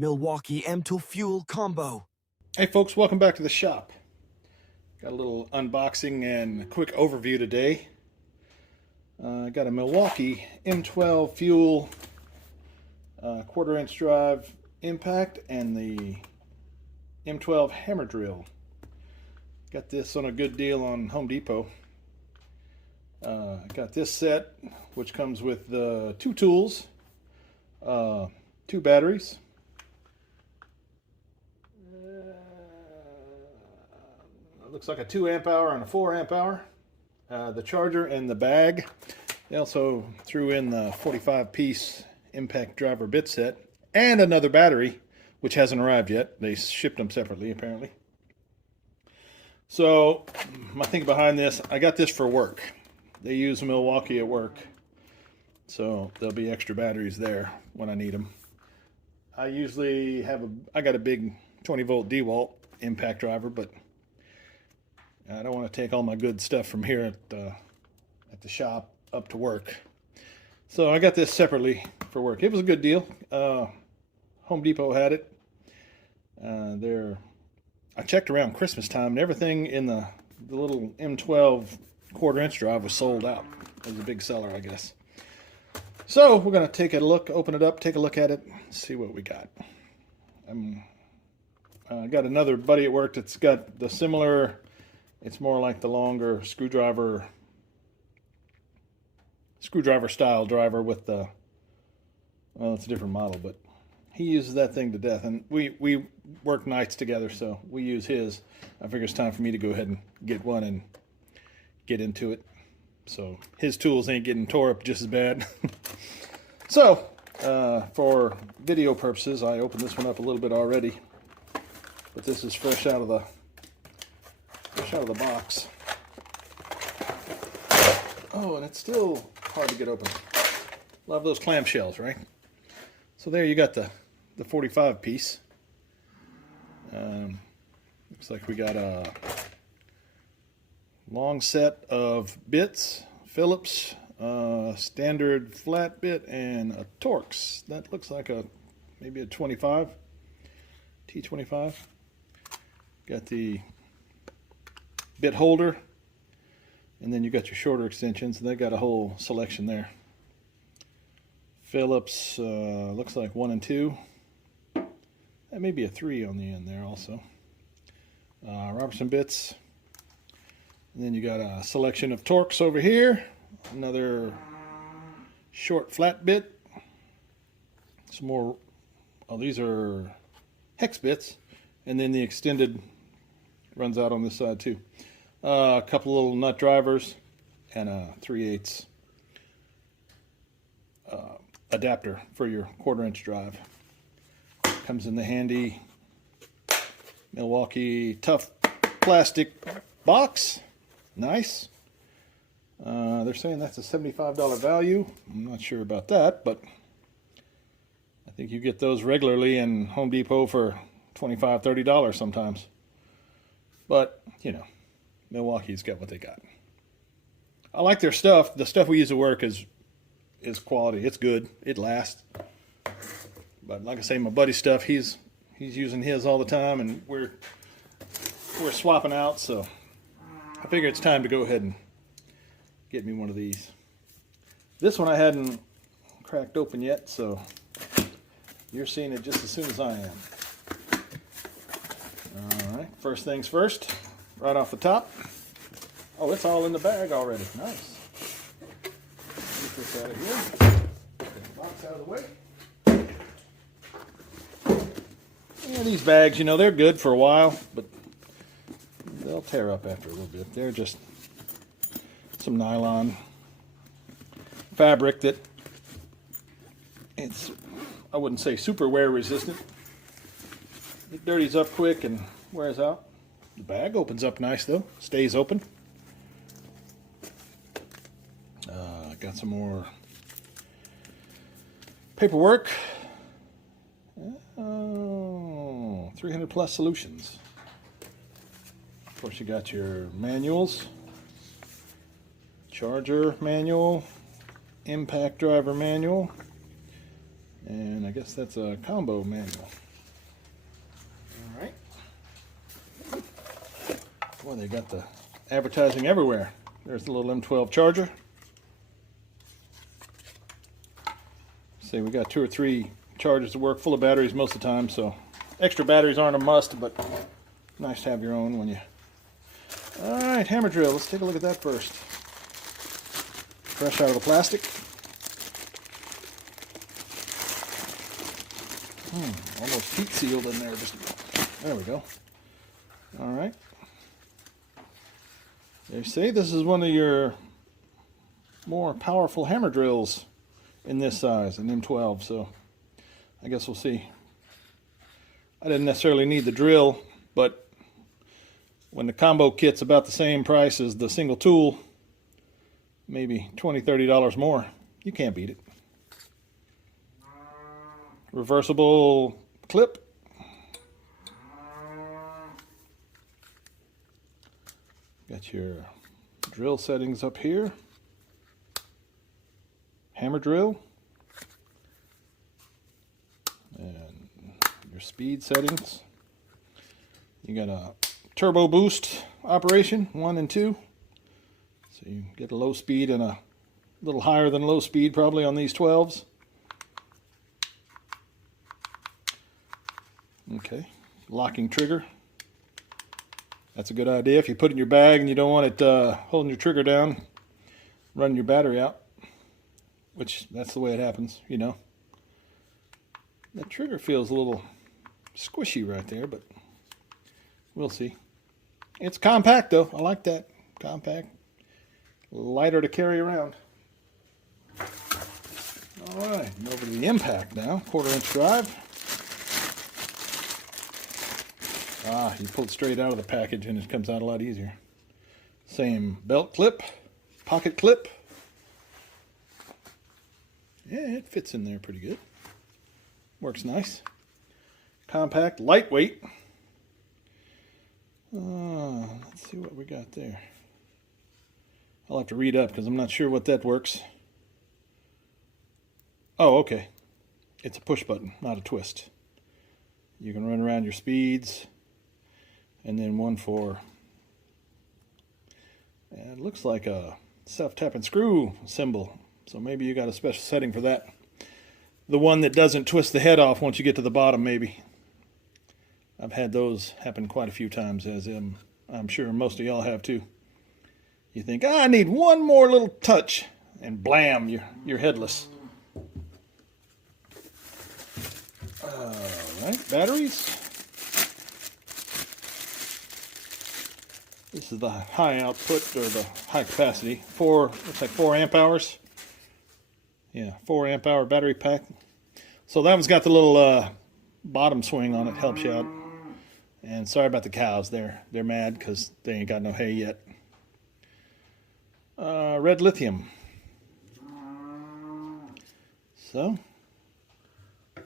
Milwaukee M12 FUEL combo. Hey folks, welcome back to the shop. Got a little unboxing and quick overview today. I got a Milwaukee M12 FUEL quarter-inch drive impact and the M12 hammer drill. Got this on a good deal on Home Depot. Got this set, which comes with the two tools, two batteries. Looks like a 2 amp hour and a 4 amp hour. The charger and the bag. They also threw in the 45-piece impact driver bit set and another battery, which hasn't arrived yet. They shipped them separately, apparently. So, my thing behind this, I got this for work. They use Milwaukee at work, so there'll be extra batteries there when I need them. I usually I got a big 20-volt DeWalt impact driver, but I don't want to take all my good stuff from here at the shop up to work. So I got this separately for work. It was a good deal. Home Depot had it. I checked around Christmas time and everything in the little M12 quarter-inch drive was sold out. It was a big seller, I guess. So we're going to take a look, open it up, take a look at it, see what we got. I got another buddy at work that's got the similar. It's more like the longer screwdriver style driver with the, well, it's a different model, but he uses that thing to death. And we work nights together, so we use his. I figure it's time for me to go ahead and get one and get into it. So his tools ain't getting tore up just as bad. So for video purposes, I opened this one up a little bit already, but this is fresh out of the box. Oh, and it's still hard to get open. Love those clamshells, right? So there you got the 45 piece. Looks like we got a long set of bits, Phillips, standard flat bit, and a Torx. That looks like maybe a 25, T25. Got the bit holder, and then you got your shorter extensions, and they got a whole selection there. Phillips looks like 1 and 2. That may be a 3 on the end there also. Robertson bits, and then you got a selection of Torx over here. Another short flat bit. Some more. Oh, these are hex bits, and then the extended runs out on this side too. A couple little nut drivers and a 3/8 adapter for your quarter-inch drive. Comes in the handy Milwaukee tough plastic box. Nice. They're saying that's a $75 value. I'm not sure about that, but I think you get those regularly in Home Depot for $25, $30 sometimes. But, you know, Milwaukee's got what they got. I like their stuff. The stuff we use at work is quality. It's good. It lasts. But like I say, my buddy's stuff, he's using his all the time, and we're swapping out. So I figure it's time to go ahead and get me one of these. This one I hadn't cracked open yet, so you're seeing it just as soon as I am. Alright, first things first, right off the top. Oh, it's all in the bag already. Nice. Get this out of here. Get the box out of the way. Yeah, these bags, you know, they're good for a while, but they'll tear up after a little bit. They're just some nylon fabric that I wouldn't say super wear resistant. It dirties up quick and wears out. The bag opens up nice though, stays open. Got some more paperwork. 300 plus solutions. Of course, you got your manuals, charger manual, impact driver manual, and I guess that's a combo manual. Well, they got the advertising everywhere. There's the little M12 charger. See, we got 2 or 3 chargers to work, full of batteries most of the time, so extra batteries aren't a must, but nice to have your own when you... Alright, hammer drill. Let's take a look at that first. Fresh out of the plastic. Almost heat sealed in there. There we go. Alright. They say this is one of your more powerful hammer drills in this size, an M12, so I guess we'll see. I didn't necessarily need the drill, but when the combo kit's about the same price as the single tool, maybe $20, $30 more, you can't beat it. Reversible clip. Got your drill settings up here. Hammer drill. And your speed settings. You got a turbo boost operation, 1 and 2. So you get a low speed and a little higher than low speed probably on these 12s. Okay, locking trigger. That's a good idea if you put it in your bag and you don't want it holding your trigger down, running your battery out, which that's the way it happens, you know. That trigger feels a little squishy right there, but we'll see. It's compact though. I like that. Compact. Lighter to carry around. Alright, and over to the impact now. 1/4-inch drive. You pull it straight out of the package and it comes out a lot easier. Same belt clip, pocket clip. Yeah, it fits in there pretty good. Works nice. Compact, lightweight. Let's see what we got there. I'll have to read up because I'm not sure what that works. Oh, okay. It's a push button, not a twist. You can run around your speeds. And then one for, it looks like a self-tapping screw symbol. So maybe you got a special setting for that. The one that doesn't twist the head off once you get to the bottom, maybe. I've had those happen quite a few times, as I'm sure most of y'all have too. You think, I need one more little touch, and blam, you're headless. All right, batteries. This is the high output, or the high capacity. Looks like 4 amp hours. Yeah, 4 amp hour battery pack. So that one's got the little bottom swing on it, helps you out. And sorry about the cows, they're mad because they ain't got no hay yet. Red lithium. So,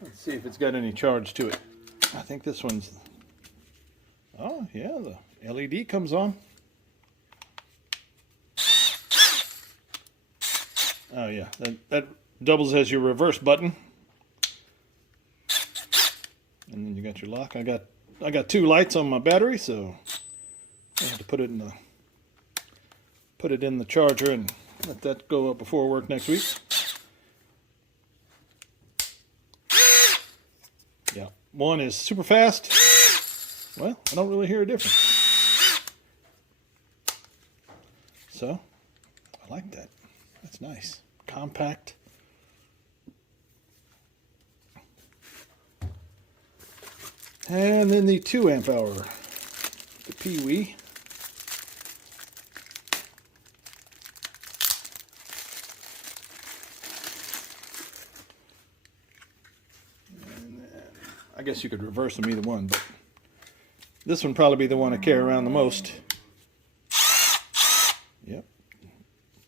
let's see if it's got any charge to it. I think this one's, oh yeah, the LED comes on. Oh yeah, that doubles as your reverse button. And then you got your lock. I got 2 lights on my battery, so I have to put it in the charger and let that go up before work next week. Yeah, one is super fast. Well, I don't really hear a difference. So, I like that. That's nice. Compact. And then the 2 amp hour, the Pee-wee. I guess you could reverse them either one, but this one probably be the one I carry around the most. Yep.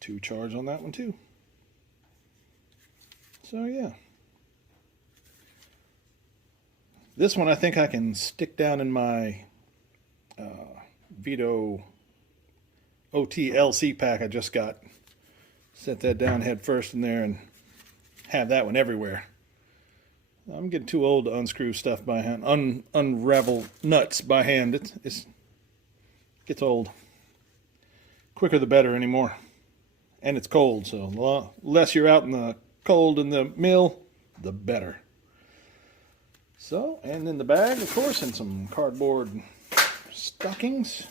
2 charge on that one too. So yeah. This one I think I can stick down in my Vito OT-LC pack I just got. Set that down head first in there and have that one everywhere. I'm getting too old to unscrew stuff by hand, unravel nuts by hand. It's Gets old. Quicker the better anymore. And it's cold, so the less you're out in the cold in the mill, the better. So, and in the bag, of course, and some cardboard stockings.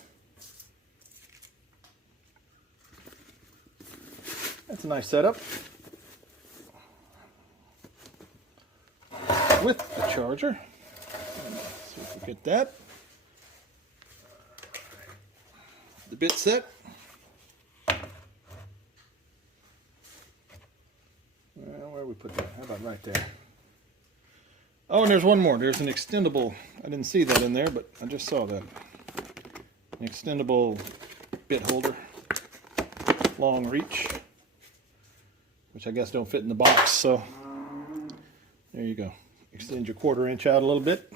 That's a nice setup. With the charger. Let's see if we get that. The bit set. Where we put that? How about right there? Oh, and there's one more. There's an extendable. I didn't see that in there, but I just saw that. An extendable bit holder. Long reach. Which I guess don't fit in the box, so there you go. Extend your 1/4 inch out a little bit.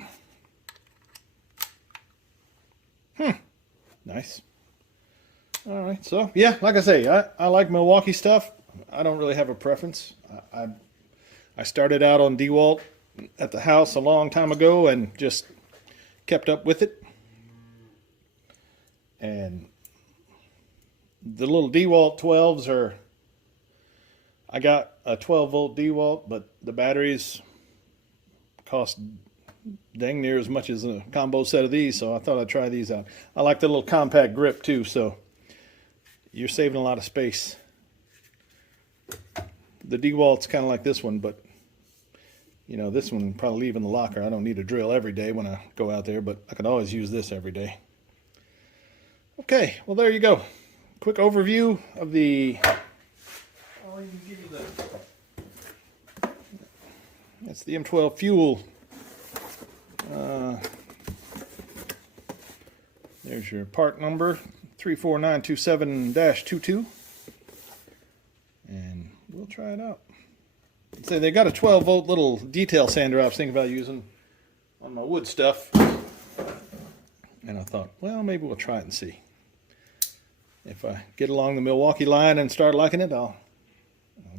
Nice. All right, so yeah, like I say, I like Milwaukee stuff. I don't really have a preference. I started out on DeWalt at the house a long time ago and just kept up with it. And the little DeWalt 12s are, I got a 12-volt DeWalt, but the batteries cost dang near as much as a combo set of these, so I thought I'd try these out. I like the little compact grip too, so you're saving a lot of space. The DeWalt's kind of like this one, but you know, this one probably leave in the locker. I don't need a drill every day when I go out there, but I could always use this every day. Okay, well there you go. Quick overview of the... I'll even give you the... That's the M12 FUEL. There's your part number, 34927-22. And we'll try it out. So they got a 12-volt little detail sander I was thinking about using on my wood stuff. And I thought, well, maybe we'll try it and see. If I get along the Milwaukee line and start liking it, I'll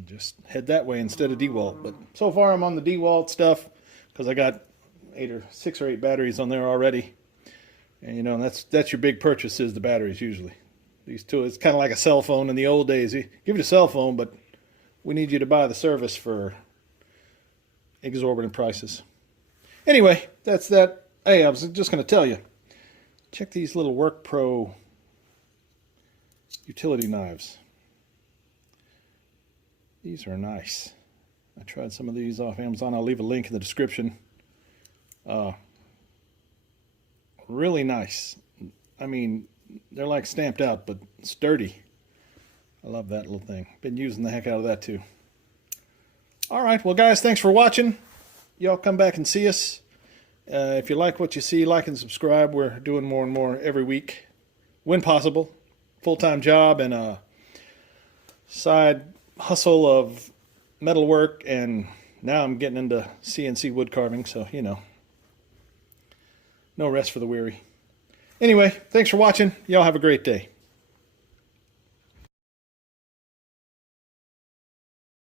just head that way instead of DeWalt. But so far I'm on the DeWalt stuff because I got 6 or 8 batteries on there already. And you know, that's your big purchase, is the batteries usually. These two, it's kind of like a cell phone in the old days. You give it a cell phone, but we need you to buy the service for exorbitant prices. Anyway, that's that. Hey, I was just going to tell you, check these little Work Pro utility knives. These are nice. I tried some of these off Amazon. I'll leave a link in the description. Really nice. I mean, they're like stamped out, but sturdy. I love that little thing. Been using the heck out of that too. All right, well guys, thanks for watching. Y'all come back and see us. If you like what you see, like and subscribe. We're doing more and more every week, when possible. Full-time job and a side hustle of metal work, and now I'm getting into CNC wood carving, so you know, no rest for the weary. Anyway, thanks for watching. Y'all have a great day.